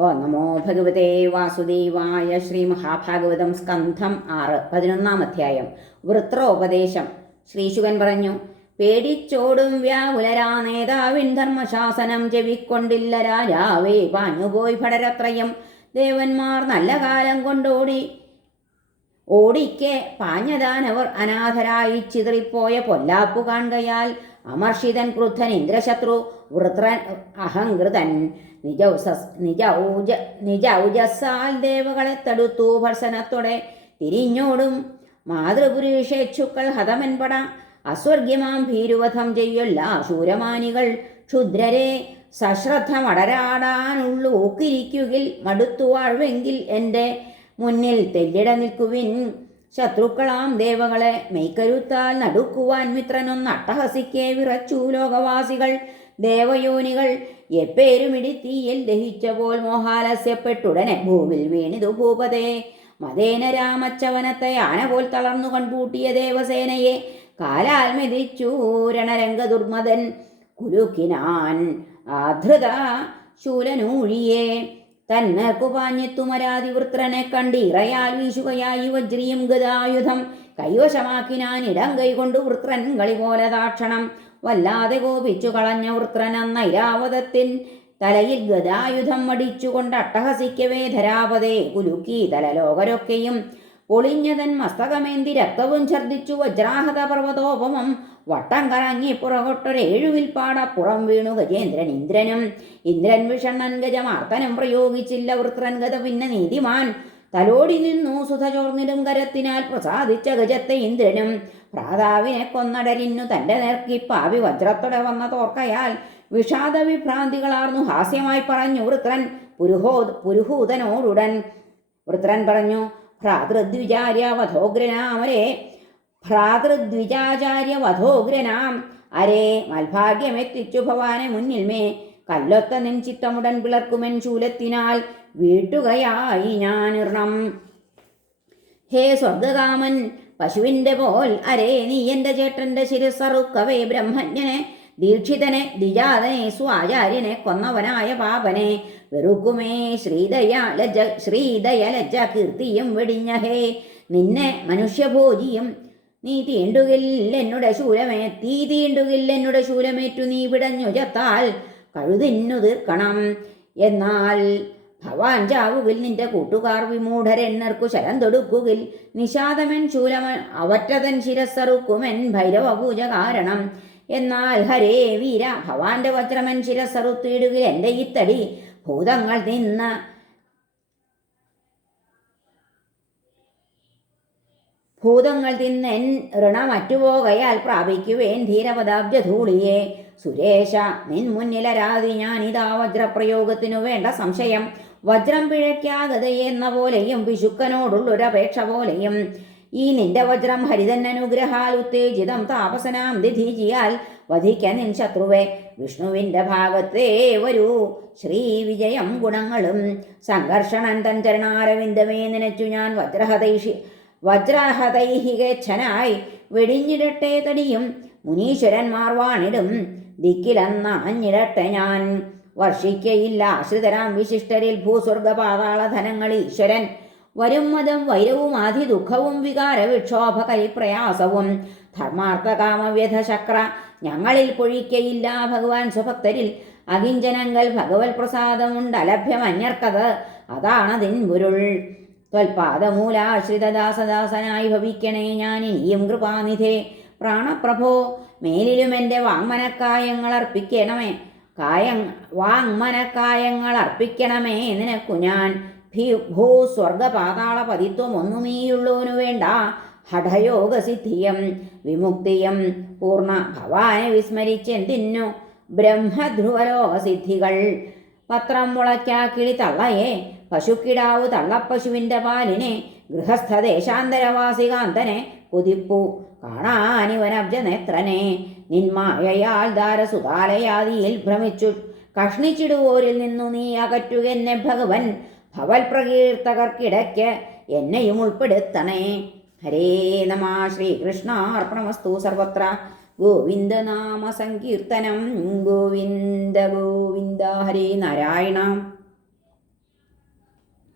ഓ നമോ ഭഗവതേ വാസുദേവായ ശ്രീ മഹാഭാഗവതം സ്കന്ധം ആറ് പതിനൊന്നാം അധ്യായം. വൃത്രോപദേശം. ശ്രീശുകൻ പറഞ്ഞു പേടിച്ചോടും വ്യാകുലരാ നേതാവിൻ ധർമ്മശാസനം ചെവിക്കൊണ്ടില്ല രാജാവേ പാഞ്ഞുപോയി ഭടരത്രയം. ദേവന്മാർ നല്ല കാലം കൊണ്ടോടി. ഓടിക്കെ പാഞ്ഞതാനവർ അനാഥരായി ചിതറിപ്പോയ പൊല്ലാപ്പു കാണുകയാൽ അമർഷിതൻ ക്രുദ്ധൻ ഇന്ദ്രശത്രു വൃത്രൻ അഹങ്കൃതൻ. നിജൗസസ് നിജൗജ നിജൗജസാൽ ദേവകളെ തടുത്തു ഭർസനത്തോടെ തിരിഞ്ഞോടും. മാതൃപുരുഷേച്ഛുക്കൾ ഹതമൻപട അസ്വർഗ്യമാം ഭീരുവധം ചെയ്യല്ല ശൂരമാനികൾ. ക്ഷുദ്രരെ സശ്രദ്ധമടരാടാനുള്ളു ഊക്കിരിക്കുകിൽ മടുത്തുവാഴ്വെങ്കിൽ എന്റെ മുന്നിൽ തെല്ലിട നിൽക്കുവിൻ. ശത്രുക്കളാം ദേവകളെ മെയ്ക്കരുത്താൽ നടുക്കുവാൻ മിത്രനൊന്ന് അട്ടഹസിക്കെ വിറച്ചു ലോകവാസികൾ. ദേവയോനികൾ എപ്പേരുമിടിത്തീയിൽ ദഹിച്ച പോൽ മോഹാലസ്യപ്പെട്ടുടനെ ഭൂവിൽ വീണിതു ഭൂപതേ. മതേന രാമച്ചവനത്തെ ആന പോൽ തളർന്നു കൺപൂട്ടിയ ദേവസേനയെ കാലാൽ മെതിച്ചു ദുർമദൻ കുലുക്കിനാൻ ആധൃത ശൂലനൂഴിയെ. തന്നേർക്കുപാഞ്ഞെത്തുമരാതി വൃത്രനെ കണ്ടിറയാൽ വീശുകയായി വജ്രിയും ഗതായുധം. കൈവശമാക്കിനാൻ ഇടം കൈകൊണ്ടു വൃത്രൻ കളി പോലെ ദാക്ഷണം. വല്ലാതെ കോപിച്ചു കളഞ്ഞ വൃത്രൻ അന്നൈരാവതത്തിൻ തലയിൽ ഗതായുധം മടിച്ചുകൊണ്ട് അട്ടഹസിക്കവേ ധരാപതേ കുലുക്കി തലലോകരൊക്കെയും പൊളിഞ്ഞതൻ മസ്തകമേന്തി രക്തവും ഛർദിച്ചു വജ്രാഹത പർവതോപമം. വട്ടം കറങ്ങി പുറകൊട്ടൊരേഴുവിൽ പുറം വീണു ഗജേന്ദ്രൻ ഇന്ദ്രനും. ഇന്ദ്രൻ വിഷണ്ണൻ ഗജമാർത്തനം പ്രയോഗിച്ചില്ല വൃത്രൻ ഗത പിന്നെ നീതിമാൻ. തലോടി നിന്നു സുധ ചോർന്നിടും കരത്തിനാൽ പ്രസാദിച്ച ഗജത്തെ ഇന്ദ്രനും. ഭ്രാതാവിനെ കൊന്നടരിന്നു തന്റെ നേർക്കി പാവി വജ്രത്തോടെ വന്ന തോർക്കയാൽ. വിഷാദ വിഭ്രാന്തികളാർന്നു ഹാസ്യമായി പറഞ്ഞു വൃത്രൻ പുരുഹോ പുരുഹൂതനോടുടൻ. വൃത്രൻ പറഞ്ഞു ഭ്രാതൃദ്വിചാര്യ വധോഗ്രനാമരെ ഭ്രാതൃദ്വിജാചാര്യ വധോഗ്രനാം അരേ മൽഭാഗ്യമെത്തിച്ചു ഭവാനെ മുന്നിൽ മേ. കല്ലൊത്ത നിൻ ചിത്തമുടൻ പിളർക്കുമെൻ ശൂലത്തിനാൽ വീട്ടുകയായി ഞാനിർണം ഹേ സ്വർഗകാമൻ പശുവിന്റെ പോൽ അരേ നീ എന്റെ ചേട്ടന്റെ ശിരസറുക്കവേ ബ്രഹ്മജ്ഞനെ ദീക്ഷിതനെ ദിജാതനെ സ്വാചാര്യനെ കൊന്നവനായ പാപനെ. വെറുക്കുമേ ശ്രീദയ ജ ശ്രീദയ ലജ്ജ കീർത്തിയും വെടിഞ്ഞഹേ നിന്നെ മനുഷ്യഭോജിയും നീ തീണ്ടുകിൽ എന്നുടെ ശൂലമേ തീ തീണ്ടുകിൽ എന്നുടെ ശൂലമേറ്റു നീ വിടഞ്ഞു ചത്താൽ കഴുതിന്നു തീർക്കണം എന്നാൽ ഭവാൻ ചാവുകിൽ നിന്റെ കൂട്ടുകാർ വിമൂഢരെന്നർക്കു ശരം തൊടുക്കുകിൽ നിഷാദമൻ ശൂലമൻ അവറ്റതൻ ശിരസ്സറുക്കുമെൻ ഭൈരവപൂജ കാരണം. എന്നാൽ ഹരേ വീര ഭവാന്റെ വജ്രമൻ ശിരസ്സറുത്തിയിടുകിൽ എന്റെ ഇത്തടി ഭൂതങ്ങൾ നിന്ന ഭൂതങ്ങൾ തിന്നെൻ ഋണമറ്റുപോകയാൽ പ്രാപിക്കുവേൻ ധീരപദാബ്ജധൂളിയെ സുരേഷ നിൻ മുന്നിലരാതി ഞാനിതാ വജ്രപ്രയോഗത്തിനു വേണ്ട സംശയം. വജ്രം പിഴയ്ക്കാകതയെന്ന പോലെയും പിശുക്കനോടുള്ളൊരപേക്ഷ പോലെയും ഈ നിന്റെ വജ്രം ഹരിതൻ അനുഗ്രഹാൽ ഉത്തേജിതം താപസനാം ദിധീജിയാൽ വധിക്ക നിൻ ശത്രുവെ. വിഷ്ണുവിന്റെ ഭാഗത്തേ വരൂ. ശ്രീവിജയം ഗുണങ്ങളും. സംഘർഷണൻ തൻ ചരണാരവിന്ദമേ നനച്ചു ഞാൻ വജ്രഹതൈഷി വജ്രഹതൈഹികച്ഛനായി വെടിഞ്ഞിടട്ടെ തടിയും. മുനീശ്വരന്മാർ വാണിടും. ദിക്കിലെന്നാഞ്ഞിടട്ടെ ഞാൻ. വർഷിക്കയില്ല ആശ്രിതരാം വിശിഷ്ടരിൽ ഭൂസ്വർഗ പാതാള ധനങ്ങൾ ഈശ്വരൻ. വരും മതം വൈരവും ആധി ദുഃഖവും വികാര വിക്ഷോഭ കരിപ്രയാസവും ധർമാർത്ഥകാമവ്യഥ ചക്ര ഞങ്ങളിൽ പൊഴിക്കയില്ല ഭഗവാൻ സ്വഭക്തരിൽ. അകിഞ്ചനങ്ങൾ ഭഗവത് പ്രസാദമുണ്ട് അലഭ്യമന്യർക്കത് അതാണതിൻ ഗുരുൾ ത്വൽപാദമൂലാശ്രിതദാസദാസനായി ഭവിക്കണേ ഞാൻ ഇനിയും കൃപാനിധേ. പ്രാണപ്രഭോ മേലിലും എന്റെ വാങ്മനക്കായങ്ങൾ അർപ്പിക്കണമേ. കായ വാങ്മനക്കായങ്ങൾ അർപ്പിക്കണമേ നിനക്കു ഞാൻ. ഭീ സ്വർഗപാതാള പതിത്വം ഒന്നുമീയുള്ളൂനു വേണ്ട. ഹഠയോഗസിദ്ധിയം വിമുക്തിയം പൂർണ ഭവാനെ വിസ്മരിച്ചെന്തിന്നു? ബ്രഹ്മധ്രുവലോകസിദ്ധികൾ. പത്രം മുളയ്ക്കാ കിളി തള്ളയെ പശുക്കിടാവു തള്ളപ്പശുവിന്റെ പാലിനെ ഗൃഹസ്ഥ ദേശാന്തരവാസികാന്തനെ കുതിപ്പു. കാണാനിവനബ്ജനേത്രനെ നിന്മായയാൽ ദാരസുതാലയാദിയിൽ ഭ്രമിച്ചു. കഷ്ണിച്ചിടുവോരിൽ നിന്നു നീ അകറ്റുകെന്നെ ഭഗവൻ. ഭവൽ പ്രകീർത്തകർക്കിടയ്ക്ക് എന്നെയും ഉൾപ്പെടുത്തണേ. ഹരേ നമ ശ്രീകൃഷ്ണാർപ്പണമസ്തു സർവത്ര. ഗോവിന്ദനാമ സങ്കീർത്തനം ഗോവിന്ദ ഗോവിന്ദ ഹരേ നാരായണ.